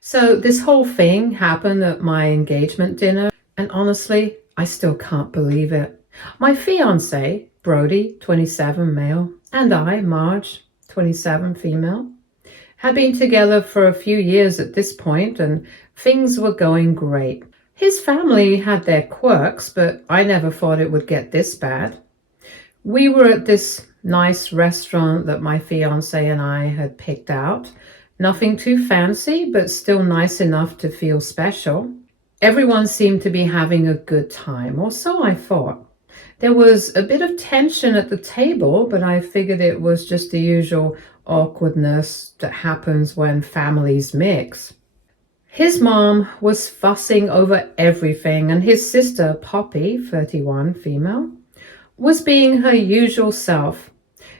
So this whole thing happened at my engagement dinner, and honestly, I still can't believe it. My fiance, Brody, 27 male, and I, Marge, 27 female, had been together for a few years at this point, and things were going great. His family had their quirks, but I never thought it would get this bad. We were at this nice restaurant that my fiance and I had picked out. Nothing too fancy, but still nice enough to feel special. Everyone seemed to be having a good time, or so I thought. There was a bit of tension at the table, but I figured it was just the usual awkwardness that happens when families mix. His mom was fussing over everything, and his sister, Poppy, 31, female, was being her usual self.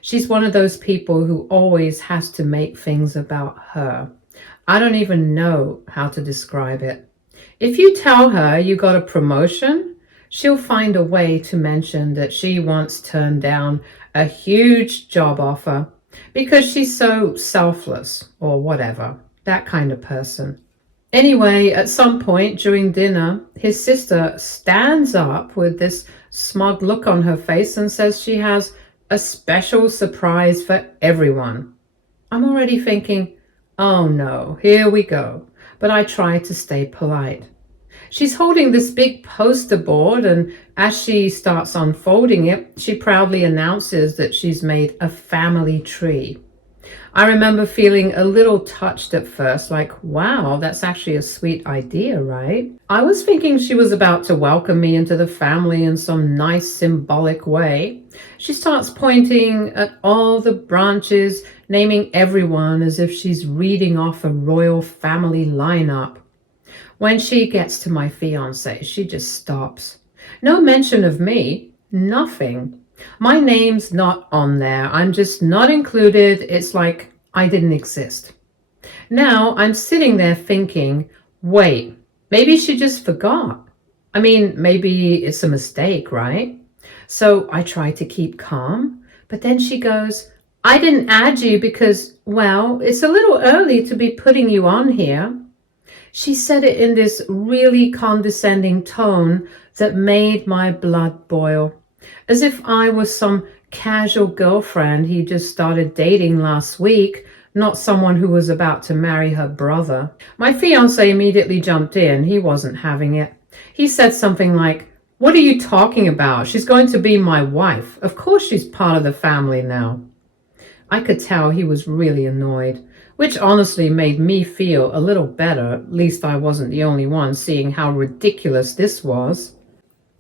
She's one of those people who always has to make things about her. I don't even know how to describe it. If you tell her you got a promotion, she'll find a way to mention that she once turned down a huge job offer because she's so selfless or whatever, that kind of person. Anyway, at some point during dinner, his sister stands up with this smug look on her face and says she has a special surprise for everyone. I'm already thinking, oh no, here we go. But I try to stay polite. She's holding this big poster board, and as she starts unfolding it, she proudly announces that she's made a family tree. I remember feeling a little touched at first, like, wow, that's actually a sweet idea, right? I was thinking she was about to welcome me into the family in some nice symbolic way. She starts pointing at all the branches, naming everyone as if she's reading off a royal family lineup. When she gets to my fiance, she just stops. No mention of me, nothing. My name's not on there. I'm just not included. It's like I didn't exist. Now I'm sitting there thinking, wait, maybe she just forgot. I mean, maybe it's a mistake, right? So I try to keep calm, but then she goes, I didn't add you because, well, it's a little early to be putting you on here. She said it in this really condescending tone that made my blood boil, as if I was some casual girlfriend he just started dating last week, not someone who was about to marry her brother. My fiancé immediately jumped in. He wasn't having it. He said something like, what are you talking about? She's going to be my wife. Of course she's part of the family now. I could tell he was really annoyed, which honestly made me feel a little better. At least I wasn't the only one seeing how ridiculous this was.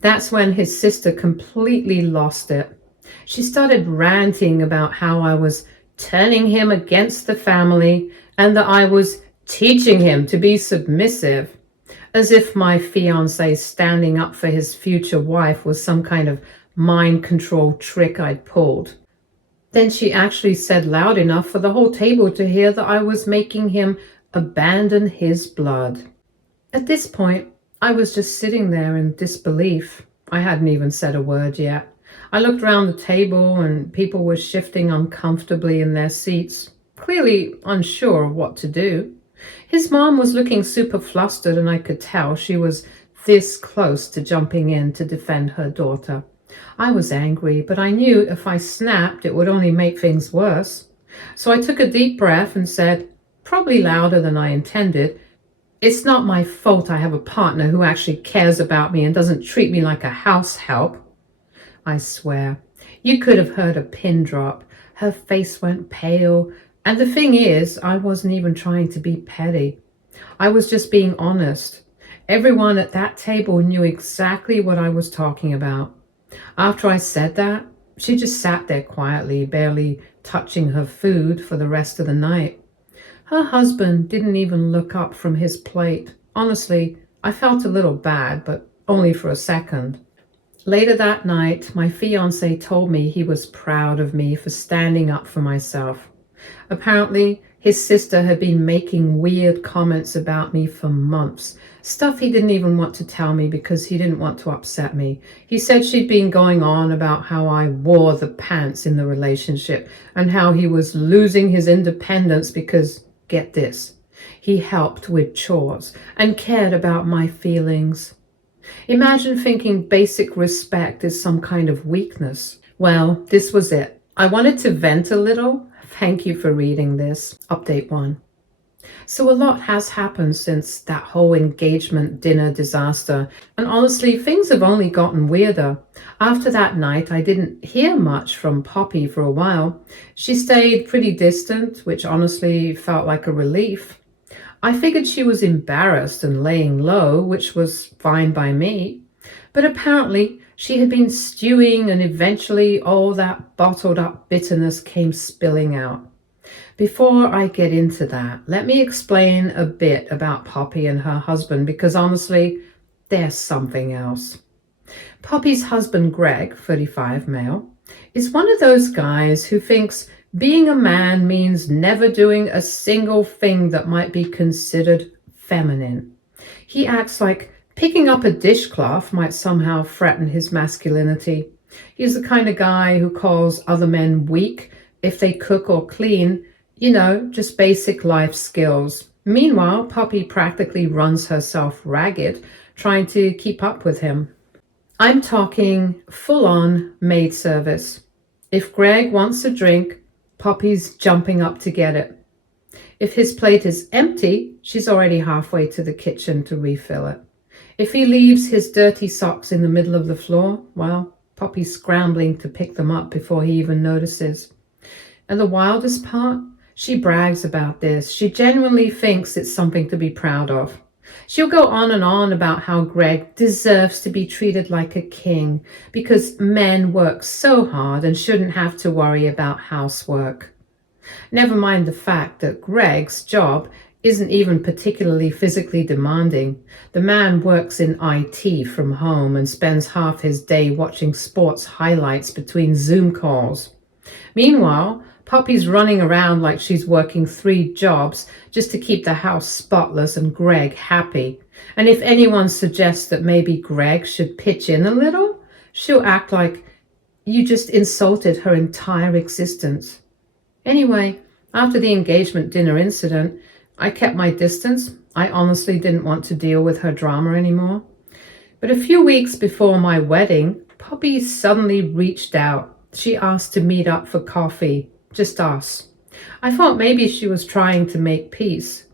That's when his sister completely lost it. She started ranting about how I was turning him against the family and that I was teaching him to be submissive, as if my fiancé standing up for his future wife was some kind of mind control trick I'd pulled. Then she actually said loud enough for the whole table to hear that I was making him abandon his blood. At this point, I was just sitting there in disbelief. I hadn't even said a word yet. I looked around the table and people were shifting uncomfortably in their seats, clearly unsure of what to do. His mom was looking super flustered, and I could tell she was this close to jumping in to defend her daughter. I was angry, but I knew if I snapped, it would only make things worse. So I took a deep breath and said, probably louder than I intended, it's not my fault I have a partner who actually cares about me and doesn't treat me like a house help. I swear, you could have heard a pin drop. Her face went pale, and the thing is, I wasn't even trying to be petty. I was just being honest. Everyone at that table knew exactly what I was talking about. After I said that, she just sat there quietly, barely touching her food for the rest of the night. Her husband didn't even look up from his plate. Honestly, I felt a little bad, but only for a second. Later that night, my fiancé told me he was proud of me for standing up for myself. Apparently, his sister had been making weird comments about me for months, stuff he didn't even want to tell me because he didn't want to upset me. He said she'd been going on about how I wore the pants in the relationship and how he was losing his independence because, get this, he helped with chores and cared about my feelings. Imagine thinking basic respect is some kind of weakness. Well, this was it. I wanted to vent a little. Thank you for reading this. Update 1. So a lot has happened since that whole engagement dinner disaster, and honestly, things have only gotten weirder. After that night, I didn't hear much from Poppy for a while. She stayed pretty distant, which honestly felt like a relief. I figured she was embarrassed and laying low, which was fine by me. But apparently, she had been stewing, and eventually all that bottled up bitterness came spilling out. Before I get into that, let me explain a bit about Poppy and her husband, because honestly, there's something else. Poppy's husband, Greg, 35 male, is one of those guys who thinks being a man means never doing a single thing that might be considered feminine. He acts like picking up a dishcloth might somehow threaten his masculinity. He's the kind of guy who calls other men weak if they cook or clean, just basic life skills. Meanwhile, Poppy practically runs herself ragged trying to keep up with him. I'm talking full-on maid service. If Greg wants a drink, Poppy's jumping up to get it. If his plate is empty, she's already halfway to the kitchen to refill it. If he leaves his dirty socks in the middle of the floor, well, Poppy's scrambling to pick them up before he even notices. And the wildest part? She brags about this. She genuinely thinks it's something to be proud of. She'll go on and on about how Greg deserves to be treated like a king because men work so hard and shouldn't have to worry about housework. Never mind the fact that Greg's job isn't even particularly physically demanding. The man works in IT from home and spends half his day watching sports highlights between Zoom calls. Meanwhile, Poppy's running around like she's working 3 jobs just to keep the house spotless and Greg happy. And if anyone suggests that maybe Greg should pitch in a little, she'll act like you just insulted her entire existence. Anyway, after the engagement dinner incident, I kept my distance. I honestly didn't want to deal with her drama anymore. But a few weeks before my wedding, Poppy suddenly reached out. She asked to meet up for coffee. Just us. I thought maybe she was trying to make peace.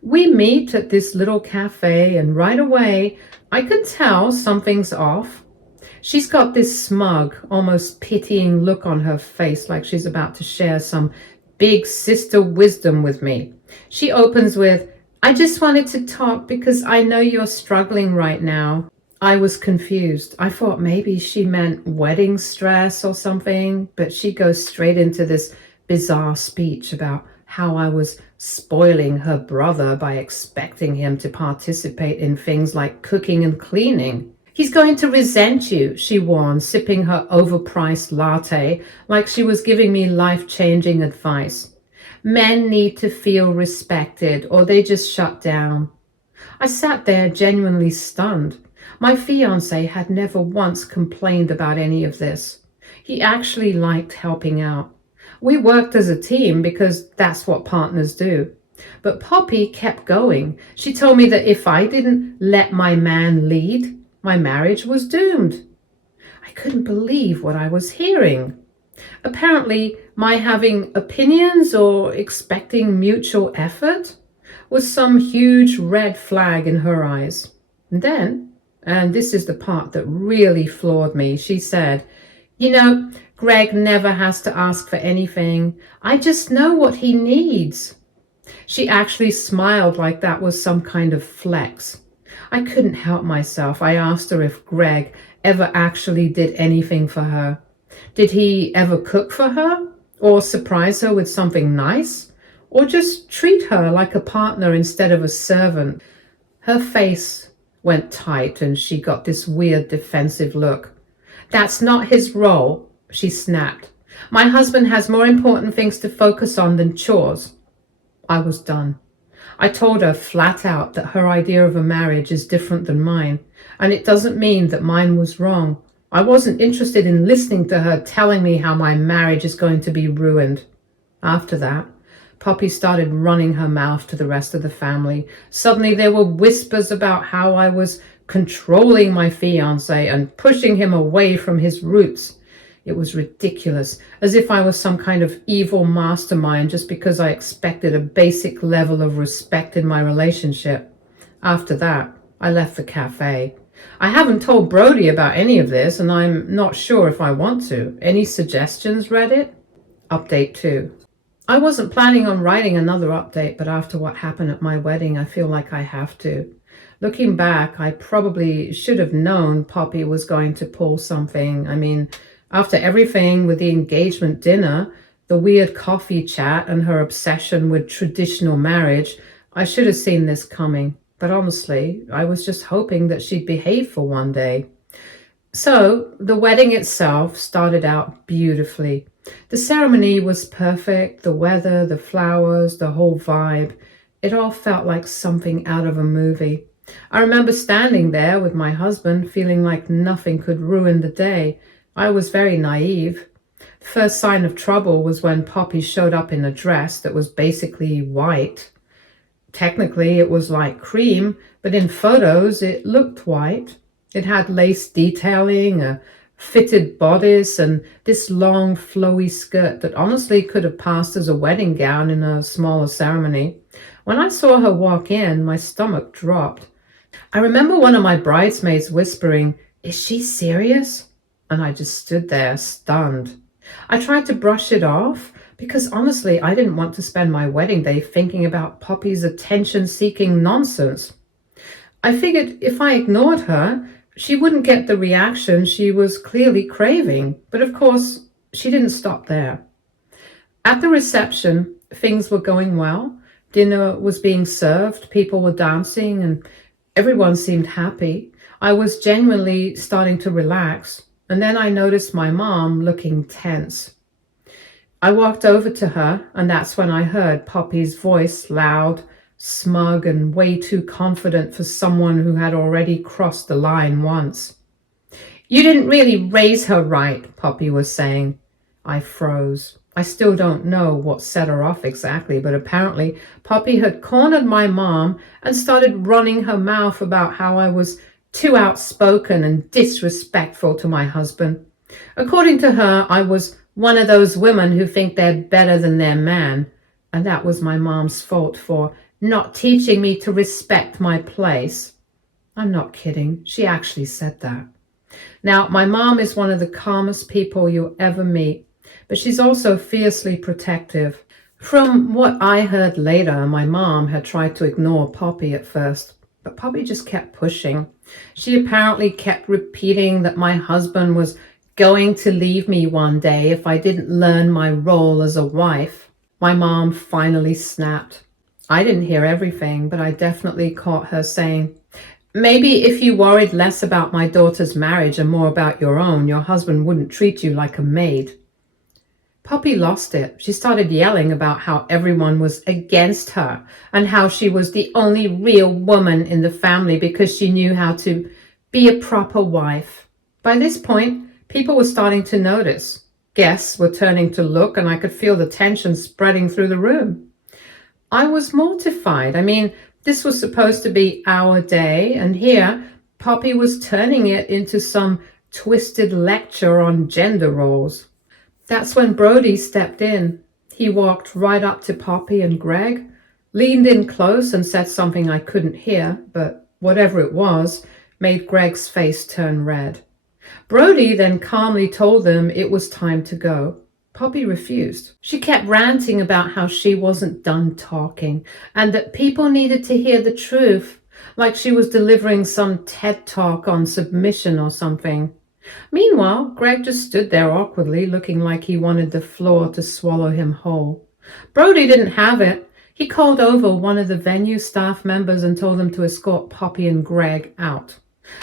We meet at this little cafe, and right away I can tell something's off. She's got this smug, almost pitying look on her face, like she's about to share some big sister wisdom with me. She opens with, "I just wanted to talk because I know you're struggling right now." I was confused. I thought maybe she meant wedding stress or something, but she goes straight into this bizarre speech about how I was spoiling her brother by expecting him to participate in things like cooking and cleaning. "He's going to resent you," she warned, sipping her overpriced latte like she was giving me life-changing advice. "Men need to feel respected or they just shut down." I sat there genuinely stunned. My fiancé had never once complained about any of this. He actually liked helping out. We worked as a team because that's what partners do. But Poppy kept going. She told me that if I didn't let my man lead, my marriage was doomed. I couldn't believe what I was hearing. Apparently, my having opinions or expecting mutual effort was some huge red flag in her eyes. And then, and this is the part that really floored me, she said, "Greg never has to ask for anything. I just know what he needs." She actually smiled like that was some kind of flex. I couldn't help myself. I asked her if Greg ever actually did anything for her. Did he ever cook for her? Or surprise her with something nice? Or just treat her like a partner instead of a servant? Her face went tight and she got this weird defensive look. "That's not his role," she snapped. "My husband has more important things to focus on than chores." I was done. I told her flat out that her idea of a marriage is different than mine, and it doesn't mean that mine was wrong. I wasn't interested in listening to her telling me how my marriage is going to be ruined. After that, Poppy started running her mouth to the rest of the family. Suddenly there were whispers about how I was controlling my fiancé and pushing him away from his roots. It was ridiculous, as if I was some kind of evil mastermind just because I expected a basic level of respect in my relationship. After that, I left the cafe. I haven't told Brody about any of this, and I'm not sure if I want to. Any suggestions, Reddit? Update 2. I wasn't planning on writing another update, but after what happened at my wedding, I feel like I have to. Looking back, I probably should have known Poppy was going to pull something. I mean, after everything with the engagement dinner, the weird coffee chat, and her obsession with traditional marriage, I should have seen this coming. But honestly, I was just hoping that she'd behave for one day. So the wedding itself started out beautifully. The ceremony was perfect, the weather, the flowers, the whole vibe. It all felt like something out of a movie. I remember standing there with my husband, feeling like nothing could ruin the day. I was very naive. The first sign of trouble was when Poppy showed up in a dress that was basically white. Technically, it was like cream, but in photos, it looked white. It had lace detailing, a fitted bodice, and this long, flowy skirt that honestly could have passed as a wedding gown in a smaller ceremony. When I saw her walk in, my stomach dropped. I remember one of my bridesmaids whispering, "Is she serious?" And I just stood there, stunned. I tried to brush it off because honestly, I didn't want to spend my wedding day thinking about Poppy's attention-seeking nonsense. I figured if I ignored her, she wouldn't get the reaction she was clearly craving. But of course, she didn't stop there. At the reception, things were going well. Dinner was being served, people were dancing, and everyone seemed happy. I was genuinely starting to relax. And then I noticed my mom looking tense. I walked over to her, and that's when I heard Poppy's voice, loud, smug, and way too confident for someone who had already crossed the line once. "You didn't really raise her right," Poppy was saying. I froze. I still don't know what set her off exactly, but apparently Poppy had cornered my mom and started running her mouth about how I was too outspoken and disrespectful to my husband. According to her, I was one of those women who think they're better than their man, and that was my mom's fault for not teaching me to respect my place. I'm not kidding. She actually said that. Now, my mom is one of the calmest people you'll ever meet, but she's also fiercely protective. From what I heard later, my mom had tried to ignore Poppy at first, but Poppy just kept pushing. She apparently kept repeating that my husband was going to leave me one day if I didn't learn my role as a wife. My mom finally snapped. I didn't hear everything, but I definitely caught her saying, "Maybe if you worried less about my daughter's marriage and more about your own, your husband wouldn't treat you like a maid." Poppy lost it. She started yelling about how everyone was against her and how she was the only real woman in the family because she knew how to be a proper wife. By this point, people were starting to notice. Guests were turning to look, and I could feel the tension spreading through the room. I was mortified. I mean, this was supposed to be our day, and here Poppy was turning it into some twisted lecture on gender roles. That's when Brody stepped in. He walked right up to Poppy and Greg, leaned in close and said something I couldn't hear, but whatever it was, made Greg's face turn red. Brody then calmly told them it was time to go. Poppy refused. She kept ranting about how she wasn't done talking and that people needed to hear the truth, like she was delivering some TED talk on submission or something. Meanwhile, Greg just stood there awkwardly, looking like he wanted the floor to swallow him whole. Brody didn't have it. He called over one of the venue staff members and told them to escort Poppy and Greg out.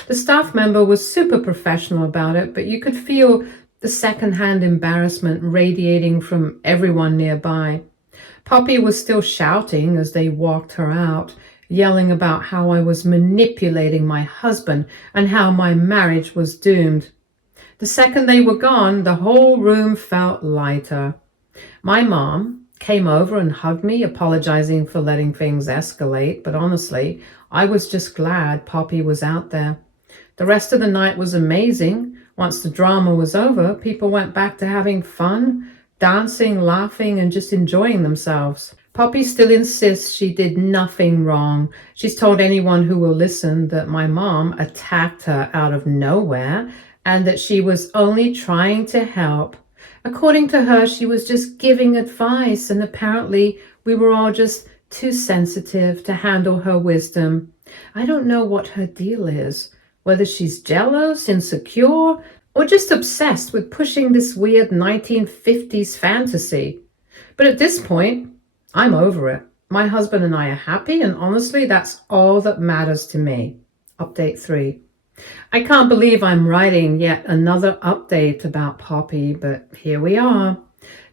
The staff member was super professional about it, but you could feel the secondhand embarrassment radiating from everyone nearby. Poppy was still shouting as they walked her out, yelling about how I was manipulating my husband and how my marriage was doomed. The second they were gone, the whole room felt lighter. My mom, came over and hugged me, apologizing for letting things escalate. But honestly, I was just glad Poppy was out there. The rest of the night was amazing. Once the drama was over, people went back to having fun, dancing, laughing, and just enjoying themselves. Poppy still insists she did nothing wrong. She's told anyone who will listen that my mom attacked her out of nowhere and that she was only trying to help. According to her, she was just giving advice, and apparently we were all just too sensitive to handle her wisdom. I don't know what her deal is, whether she's jealous, insecure, or just obsessed with pushing this weird 1950s fantasy. But at this point, I'm over it. My husband and I are happy, and honestly, that's all that matters to me. Update 3. I can't believe I'm writing yet another update about Poppy, but here we are.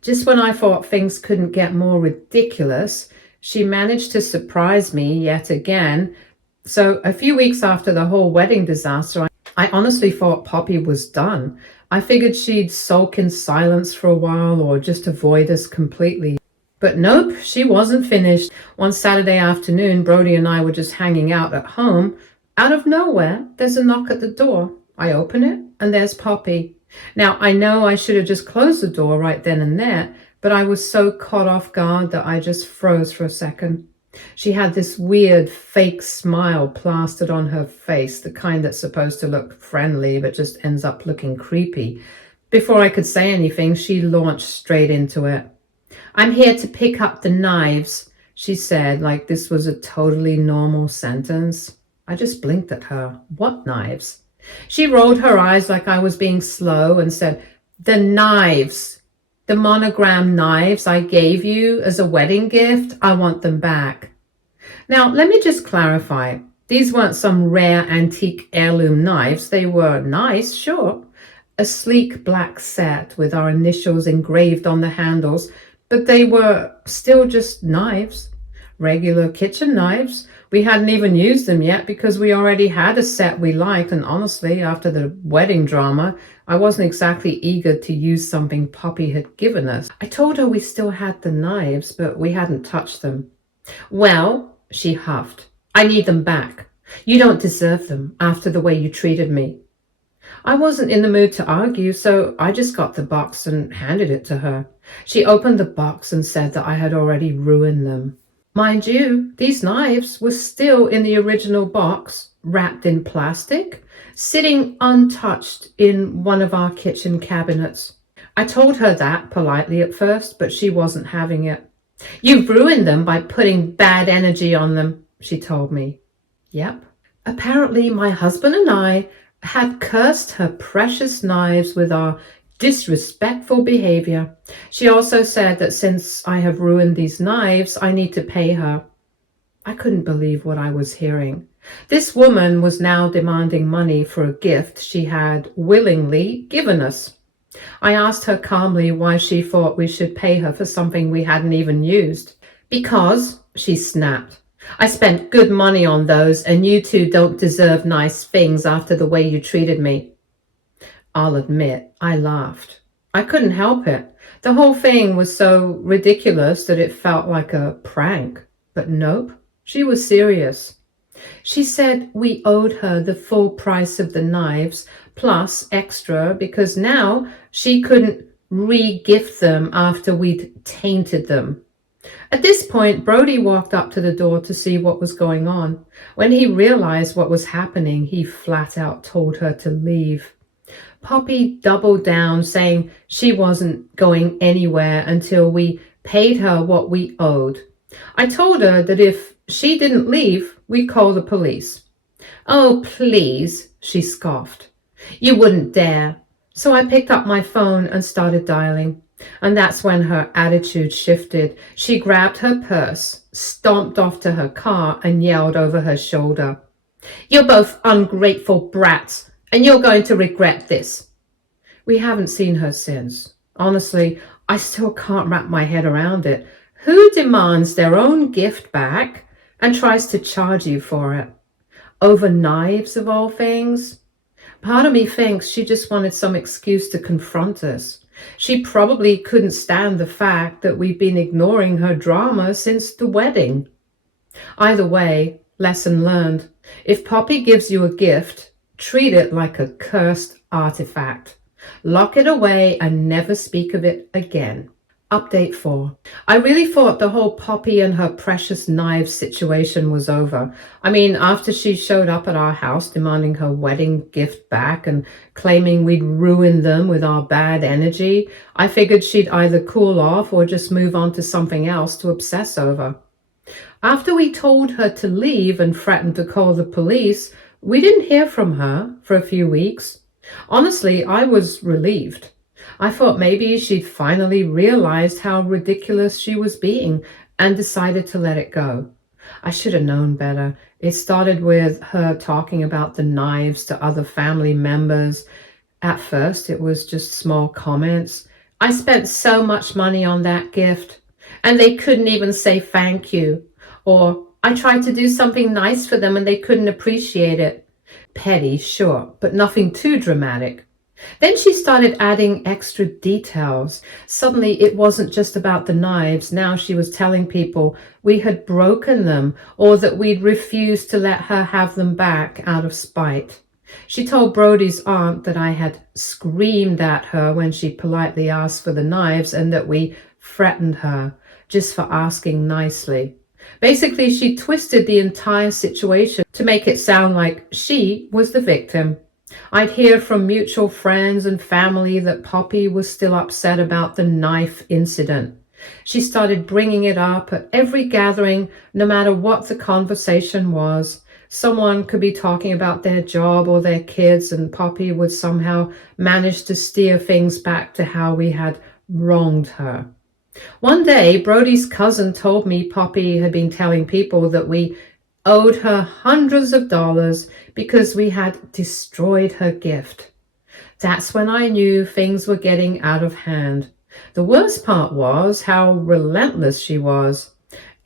Just when I thought things couldn't get more ridiculous, she managed to surprise me yet again. So a few weeks after the whole wedding disaster, I honestly thought Poppy was done. I figured she'd sulk in silence for a while or just avoid us completely. But nope, she wasn't finished. One Saturday afternoon, Brody and I were just hanging out at home. Out of nowhere, there's a knock at the door. I open it, and there's Poppy. Now, I know I should have just closed the door right then and there, but I was so caught off guard that I just froze for a second. She had this weird fake smile plastered on her face, the kind that's supposed to look friendly but just ends up looking creepy. Before I could say anything, she launched straight into it. "I'm here to pick up the knives," she said, like this was a totally normal sentence. I just blinked at her. What knives? She rolled her eyes like I was being slow and said, "The knives. The monogram knives I gave you as a wedding gift, I want them back." Now, let me just clarify. These weren't some rare antique heirloom knives. They were nice, sure. A sleek black set with our initials engraved on the handles, but they were still just knives. Regular kitchen knives. We hadn't even used them yet because we already had a set we liked, and honestly, after the wedding drama, I wasn't exactly eager to use something Poppy had given us. I told her we still had the knives, but we hadn't touched them. "Well," she huffed, "I need them back. You don't deserve them after the way you treated me." I wasn't in the mood to argue, so I just got the box and handed it to her. She opened the box and said that I had already ruined them. Mind you, these knives were still in the original box, wrapped in plastic, sitting untouched in one of our kitchen cabinets. I told her that politely at first, but she wasn't having it. "You've ruined them by putting bad energy on them," she told me. Yep. Apparently, my husband and I had cursed her precious knives with our disrespectful behavior. She also said that since I have ruined these knives, I need to pay her. I couldn't believe what I was hearing. This woman was now demanding money for a gift she had willingly given us. I asked her calmly why she thought we should pay her for something we hadn't even used. "Because," she snapped, "I spent good money on those, and you two don't deserve nice things after the way you treated me." I'll admit, I laughed. I couldn't help it. The whole thing was so ridiculous that it felt like a prank. But nope, she was serious. She said we owed her the full price of the knives, plus extra, because now she couldn't re-gift them after we'd tainted them. At this point, Brody walked up to the door to see what was going on. When he realized what was happening, he flat out told her to leave. Poppy doubled down, saying she wasn't going anywhere until we paid her what we owed. I told her that if she didn't leave, we'd call the police. "Oh, please," she scoffed. "You wouldn't dare." So I picked up my phone and started dialing. And that's when her attitude shifted. She grabbed her purse, stomped off to her car, and yelled over her shoulder, "You're both ungrateful brats, and you're going to regret this." We haven't seen her since. Honestly, I still can't wrap my head around it. Who demands their own gift back and tries to charge you for it? Over knives, of all things? Part of me thinks she just wanted some excuse to confront us. She probably couldn't stand the fact that we'd been ignoring her drama since the wedding. Either way, lesson learned. If Poppy gives you a gift, treat it like a cursed artifact. Lock it away and never speak of it again. Update 4. I really thought the whole Poppy and her precious knives situation was over. I mean, after she showed up at our house demanding her wedding gift back and claiming we'd ruined them with our bad energy, I figured she'd either cool off or just move on to something else to obsess over. After we told her to leave and threatened to call the police, we didn't hear from her for a few weeks. Honestly, I was relieved. I thought maybe she'd finally realized how ridiculous she was being and decided to let it go. I should have known better. It started with her talking about the knives to other family members. At first, it was just small comments. I spent so much money on that gift, and they couldn't even say thank you. Or, I tried to do something nice for them and they couldn't appreciate it. Petty, sure, but nothing too dramatic. Then she started adding extra details. Suddenly it wasn't just about the knives. Now she was telling people we had broken them or that we'd refused to let her have them back out of spite. She told Brody's aunt that I had screamed at her when she politely asked for the knives and that we threatened her just for asking nicely. Basically, she twisted the entire situation to make it sound like she was the victim. I'd hear from mutual friends and family that Poppy was still upset about the knife incident. She started bringing it up at every gathering, no matter what the conversation was. Someone could be talking about their job or their kids, and Poppy would somehow manage to steer things back to how we had wronged her. One day, Brody's cousin told me Poppy had been telling people that we owed her hundreds of dollars because we had destroyed her gift. That's when I knew things were getting out of hand. The worst part was how relentless she was.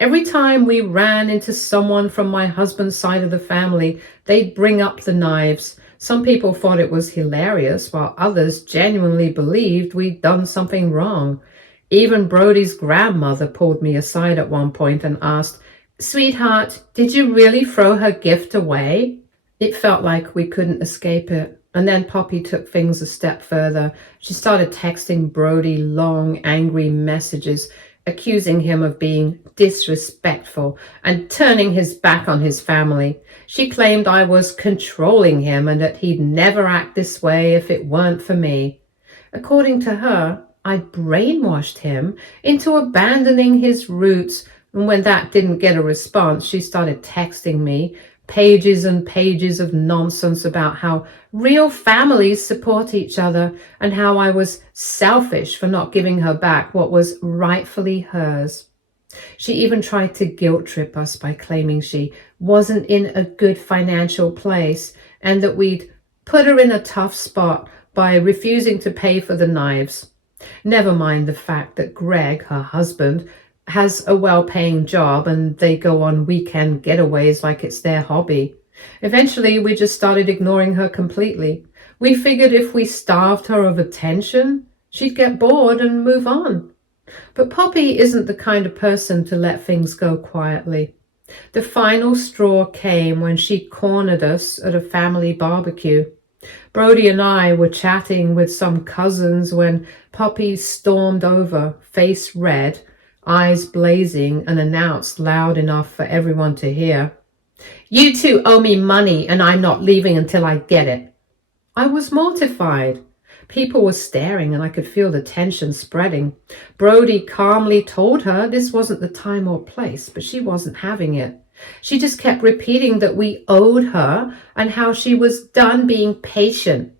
Every time we ran into someone from my husband's side of the family, they'd bring up the knives. Some people thought it was hilarious, while others genuinely believed we'd done something wrong. Even Brody's grandmother pulled me aside at one point and asked, "Sweetheart, did you really throw her gift away?" It felt like we couldn't escape it. And then Poppy took things a step further. She started texting Brody long, angry messages, accusing him of being disrespectful and turning his back on his family. She claimed I was controlling him and that he'd never act this way if it weren't for me. According to her, I'd brainwashed him into abandoning his roots, and when that didn't get a response, she started texting me pages and pages of nonsense about how real families support each other and how I was selfish for not giving her back what was rightfully hers. She even tried to guilt trip us by claiming she wasn't in a good financial place and that we'd put her in a tough spot by refusing to pay for the knives. Never mind the fact that Greg, her husband, has a well-paying job and they go on weekend getaways like it's their hobby. Eventually, we just started ignoring her completely. We figured if we starved her of attention, she'd get bored and move on. But Poppy isn't the kind of person to let things go quietly. The final straw came when she cornered us at a family barbecue. Brody and I were chatting with some cousins when Poppy stormed over, face red, eyes blazing, and announced loud enough for everyone to hear, "You two owe me money and I'm not leaving until I get it." I was mortified. People were staring and I could feel the tension spreading. Brody calmly told her this wasn't the time or place, but she wasn't having it. She just kept repeating that we owed her and how she was done being patient.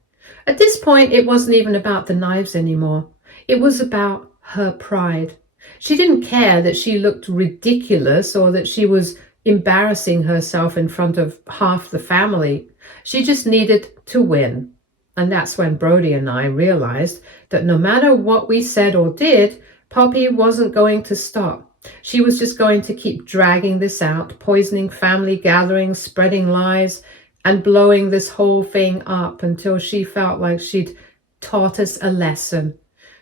At this point, it wasn't even about the knives anymore. It was about her pride. She didn't care that she looked ridiculous or that she was embarrassing herself in front of half the family. She just needed to win. And that's when Brody and I realized that no matter what we said or did, Poppy wasn't going to stop. She was just going to keep dragging this out, poisoning family gatherings, spreading lies, and blowing this whole thing up until she felt like she'd taught us a lesson.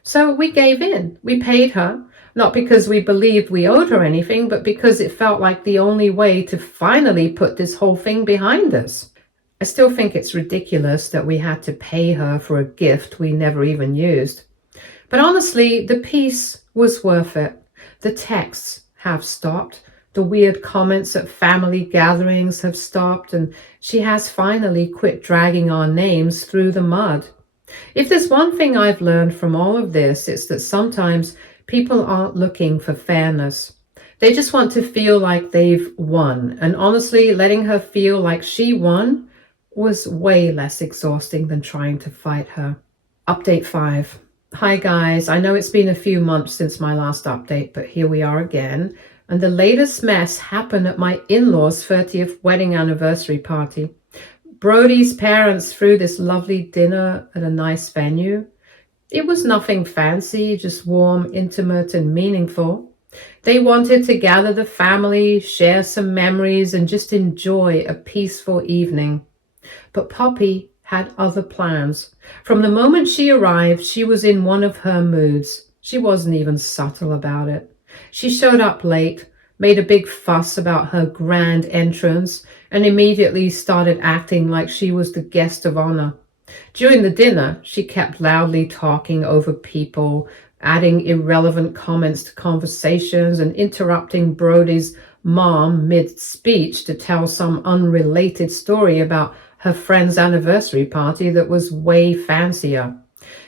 So we gave in. We paid her, not because we believed we owed her anything, but because it felt like the only way to finally put this whole thing behind us. I still think it's ridiculous that we had to pay her for a gift we never even used. But honestly, the peace was worth it. The texts have stopped. The weird comments at family gatherings have stopped, and she has finally quit dragging our names through the mud. If there's one thing I've learned from all of this, it's that sometimes people aren't looking for fairness. They just want to feel like they've won. And honestly, letting her feel like she won was way less exhausting than trying to fight her. Update 5. Hi guys, I know it's been a few months since my last update, but here we are again. And the latest mess happened at my in-laws' 30th wedding anniversary party. Brody's parents threw this lovely dinner at a nice venue. It was nothing fancy, just warm, intimate, and meaningful. They wanted to gather the family, share some memories, and just enjoy a peaceful evening. But Poppy had other plans. From the moment she arrived, she was in one of her moods. She wasn't even subtle about it. She showed up late, made a big fuss about her grand entrance, and immediately started acting like she was the guest of honor. During the dinner, she kept loudly talking over people, adding irrelevant comments to conversations and interrupting Brody's mom mid-speech to tell some unrelated story about her friend's anniversary party that was way fancier.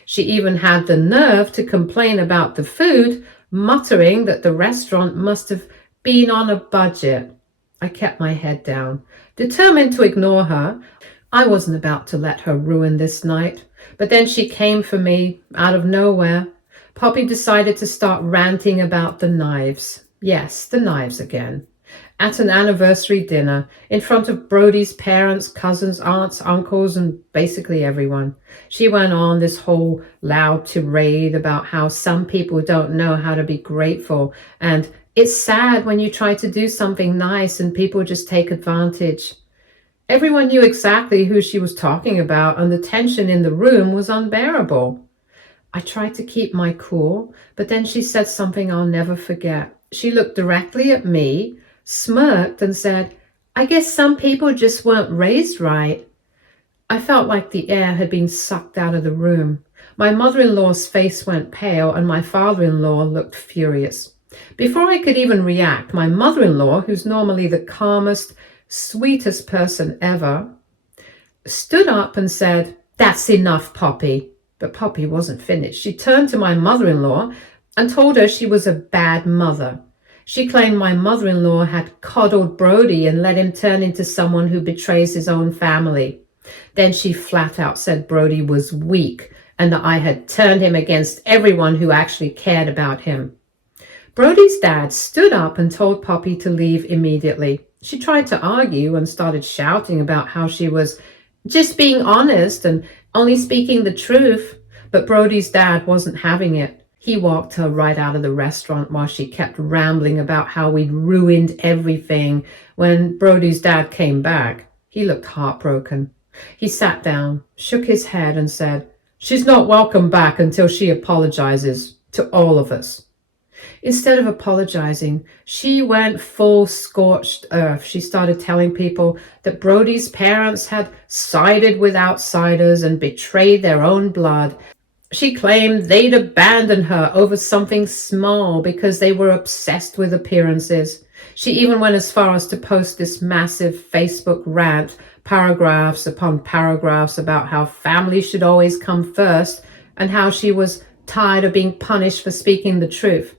She even had the nerve to complain about the food, muttering that the restaurant must have been on a budget. I kept my head down, determined to ignore her. I wasn't about to let her ruin this night. But then she came for me, out of nowhere. Poppy decided to start ranting about the knives. Yes, the knives again. At an anniversary dinner, in front of Brody's parents, cousins, aunts, uncles, and basically everyone. She went on this whole loud tirade about how some people don't know how to be grateful, and it's sad when you try to do something nice and people just take advantage. Everyone knew exactly who she was talking about, and the tension in the room was unbearable. I tried to keep my cool, but then she said something I'll never forget. She looked directly at me, smirked, and said, "I guess some people just weren't raised right." I felt like the air had been sucked out of the room. My mother-in-law's face went pale, and my father-in-law looked furious. Before I could even react, my mother-in-law, who's normally the calmest, sweetest person ever, stood up and said, "That's enough, Poppy." But Poppy wasn't finished. She turned to my mother-in-law and told her she was a bad mother. She claimed my mother-in-law had coddled Brody and let him turn into someone who betrays his own family. Then she flat out said Brody was weak and that I had turned him against everyone who actually cared about him. Brody's dad stood up and told Poppy to leave immediately. She tried to argue and started shouting about how she was just being honest and only speaking the truth, but Brody's dad wasn't having it. He walked her right out of the restaurant while she kept rambling about how we'd ruined everything. When Brody's dad came back, he looked heartbroken. He sat down, shook his head, and said, "She's not welcome back until she apologizes to all of us." Instead of apologizing, she went full scorched earth. She started telling people that Brody's parents had sided with outsiders and betrayed their own blood. She claimed they'd abandoned her over something small because they were obsessed with appearances. She even went as far as to post this massive Facebook rant, paragraphs upon paragraphs about how family should always come first and how she was tired of being punished for speaking the truth.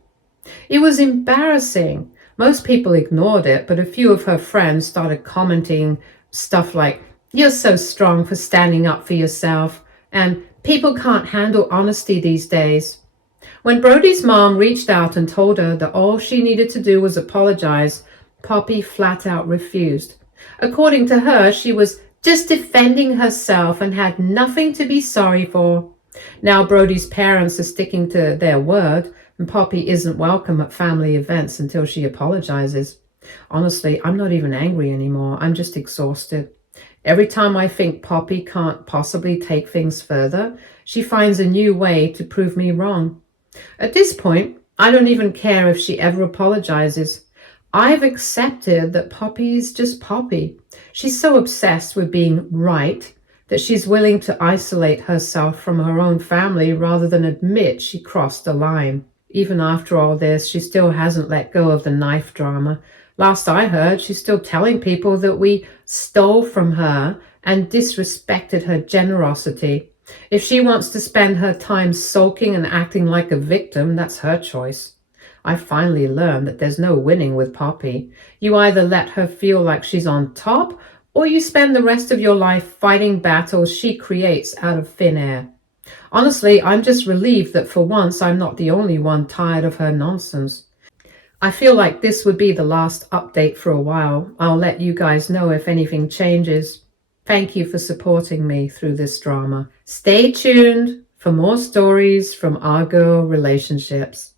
It was embarrassing. Most people ignored it, but a few of her friends started commenting stuff like, "You're so strong for standing up for yourself," and "People can't handle honesty these days." When Brody's mom reached out and told her that all she needed to do was apologize, Poppy flat out refused. According to her, she was just defending herself and had nothing to be sorry for. Now Brody's parents are sticking to their word, and Poppy isn't welcome at family events until she apologizes. Honestly, I'm not even angry anymore. I'm just exhausted. Every time I think Poppy can't possibly take things further, she finds a new way to prove me wrong. At this point, I don't even care if she ever apologizes. I've accepted that Poppy is just Poppy. She's so obsessed with being right that she's willing to isolate herself from her own family rather than admit she crossed the line. Even after all this, she still hasn't let go of the knife drama. Last I heard, she's still telling people that we stole from her and disrespected her generosity. If she wants to spend her time sulking and acting like a victim, that's her choice. I finally learned that there's no winning with Poppy. You either let her feel like she's on top, or you spend the rest of your life fighting battles she creates out of thin air. Honestly, I'm just relieved that for once I'm not the only one tired of her nonsense. I feel like this would be the last update for a while. I'll let you guys know if anything changes. Thank you for supporting me through this drama. Stay tuned for more stories from our girl relationships.